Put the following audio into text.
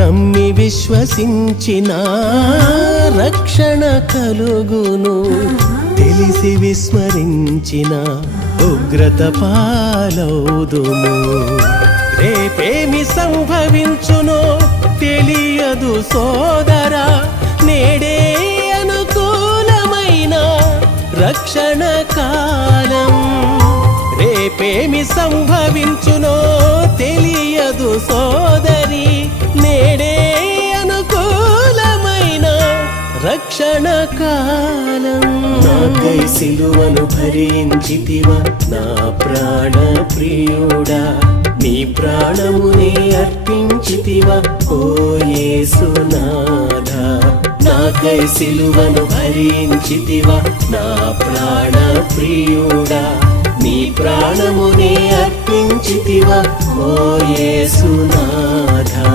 నమ్మి విశ్వసించిన రక్షణ కలుగును, తెలిసి విస్మరించిన ఉగ్రత పాలౌదుము. రేపేమి సంభవించునో తెలియదు సోదరా, నేడే అనుకూలమైన రక్షణ కాలం. రేపేమి సంభవించునో తెలియదు సోదరి, నేడే అనుకూలమైన రక్షణ కాలం. నాకై సిలువను భరించితివా నా ప్రాణ ప్రియుడా, నీ ప్రాణమునే అర్పించితివా ఓ యేసునాథా. నాకై సిలువను భరించితివా నా ప్రాణ ప్రియుడా, నీ ప్రాణమునే అర్పించితివా ఓ యేసునాథా.